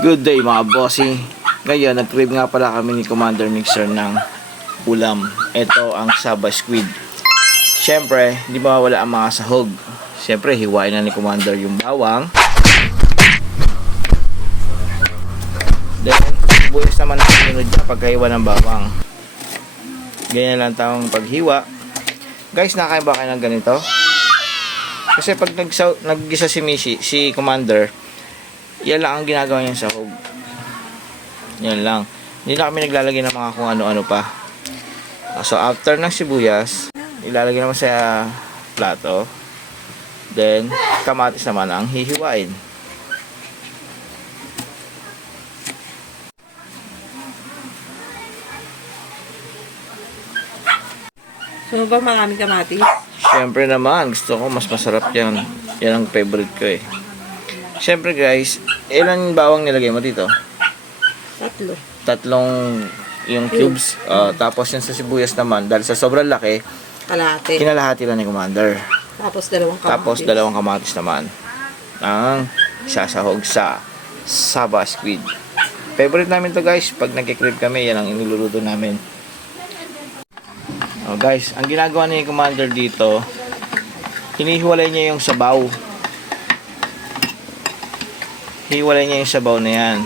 Good day mga bossing. Ngayon, nag-crave nga pala kami ni Commander Mixer ng ulam. Ito ang Saba Squid. Siyempre, di ba wala ang mga sahog. Siyempre, hiwain na ni Commander yung bawang. Then, bulis naman ang sinunod niya pagkahiwa ng bawang. Ganyan lang tawang paghiwa. Guys, nakakain ba kayo ng ganito? Kasi pag naggisa si Commander, yan lang ang ginagawa niya sa sahog. Yan lang. Hindi na kami naglalagay ng mga kung ano-ano pa. So, after ng sibuyas, ilalagay naman sa plato. Then, kamatis naman ang hihiwain. So ba maraming kamatis? Siyempre naman, gusto ko mas masarap yan. Yan ang favorite ko eh. Siyempre guys, ilan bawang nilagay mo dito? Tatlong yung cubes. Tapos yung sa sibuyas naman, dahil sa sobrang laki, Kalahati. kinalahati lang ni Commander. Tapos dalawang kamatis. Tapos dalawang kamatis naman ang sasahog sa Saba Squid. Favorite namin to guys. Pag nagkikrib kami, yan ang iniluluto namin. Guys, ang ginagawa ni Commander dito, hinihiwalay niya yung sabaw. Hiwalay niya yung sabaw na yan.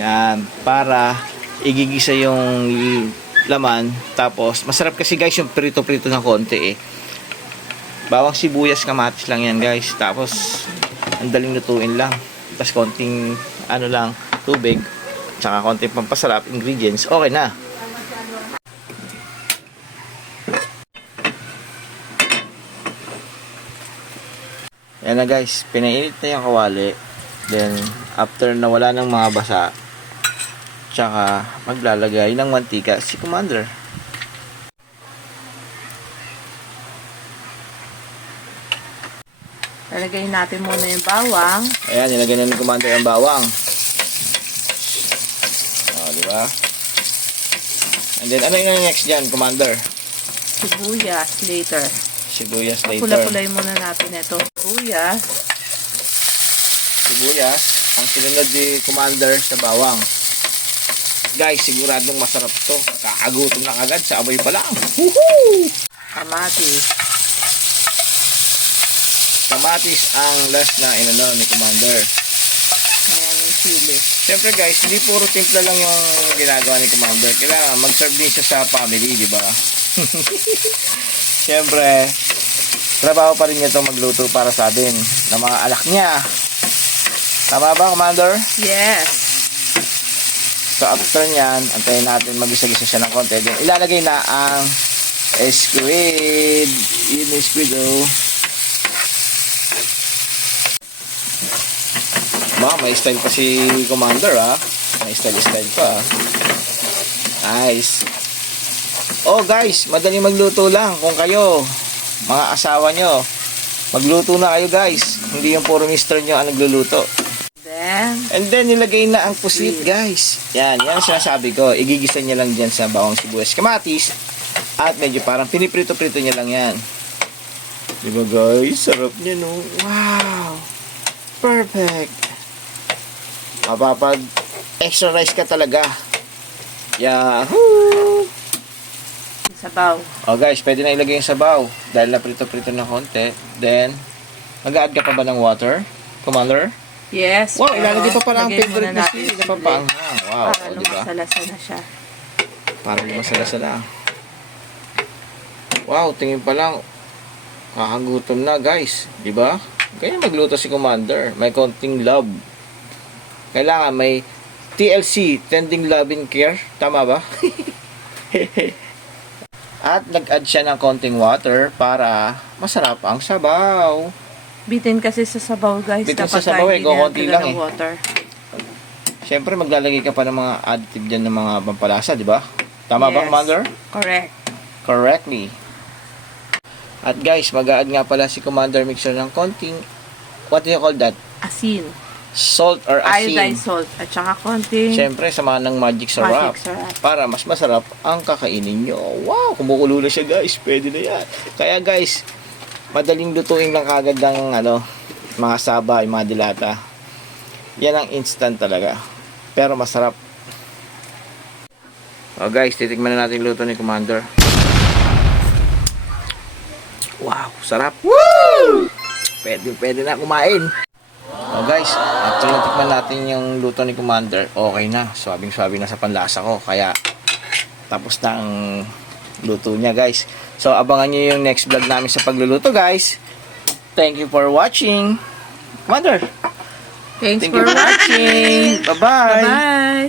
Yan, para igigisa yung laman. Tapos, masarap kasi guys yung prito-prito ng konti eh. Bawang sibuyas, kamatis lang yan guys. Tapos, ang daling lutuin lang. Tapos, konting ano lang, tubig. Tsaka konting pampasarap, ingredients. Okay na. Yan na guys, pinainit na yung kawali. Then, after na wala ng mga basa, tsaka maglalagay ng mantika si Commander. Lalagay natin muna yung bawang. Ayan, nilagay na ni Commander ang bawang. Diba? And then, ano yung next dyan, Commander? Sibuyas later. Sibuyas later. Pula-pulay muna natin ito. Sibuyas. Ang sinunod ni Commander sa bawang. Guys, siguradong masarap to. Kakagutom na agad sa amoy pa lang. Woohoo! Kamatis. Kamatis ang last na inano ni Commander. Ayan yung chili. Siyempre guys, hindi puro timpla lang yung ginagawa ni Commander. Kailangan mag-serve din siya sa family, di ba? Siyempre, trabaho pa rin niya itong magluto para sa atin ng mga anak niya. Tama ba, Commander? Yes. So, after nyan, antayin natin mag-isa-gisa siya ng konti. Then, ilalagay na ang squid. Yun yung squid, oh. May style pa si Commander, ha? May style pa. Nice. Oh, guys, madaling magluto lang. Kung kayo, mga asawa nyo, magluto na kayo, guys. Hindi yung puro mister nyo ang nagluluto. And then, nilagay na ang pusit, guys. Yan ang sinasabi ko. Igigisa niya lang dyan sa bawang sibuyas kamatis. At medyo parang piniprito-prito niya lang yan. Diba, guys? Sarap niya, no? Wow! Perfect! Mapapag extra rice ka talaga. Yahoo! Sabaw. Oh, guys, pwede na ilagay yung sabaw. Dahil na prito-prito na konti. Then, mag-add ka pa ba ng water, Commander? Yes. Wow, ilalagay pa pala ang lagay favorite muna na natin sili na yung pampaanghang. Wow, para diba? lumasalasa na siya. Para lumasalasala. Wow, tingin pa lang. Kakagutom na, guys. Diba? Kaya magluto si Commander. May konting love. Kailangan may TLC, Tending Love and Care. Tama ba? At nag-add siya ng konting water para masarap ang sabaw. Bitin kasi sa sabaw, guys. Bitin sa Dapat sabaw, hindi kukunti nilagyan lang ng water. Siyempre, maglalagay ka pa ng mga additive dyan ng mga pampalasa, di ba? Tama ba, Commander? Correct. Correctly. At guys, mag-a-add nga pala si Commander Mixer ng konting, what do you call that? Asin. Salt or asin. Iodine salt. At saka konting Siyempre, samahan ng magic sarap. Para mas masarap ang kakainin nyo. Wow, kumukulo na siya guys. Pwede na yan. Kaya guys, madaling lutuin lang kagad ng mga saba, yung mga dilata. Yan ang instant talaga. Pero masarap. Oh guys, titikman na natin yung luto ni Commander. Wow, sarap. Woo! Pwede na kumain. Oh guys, after natikman natin yung luto ni Commander, okay na. Swabing-swabe na sa panlasa ko. Kaya, tapos na ang luto niya guys. So, abangan nyo yung next vlog namin sa pagluluto guys. Thank you for watching. Commander, Thanks thank for you for watching. watching. Bye-bye. Bye-bye.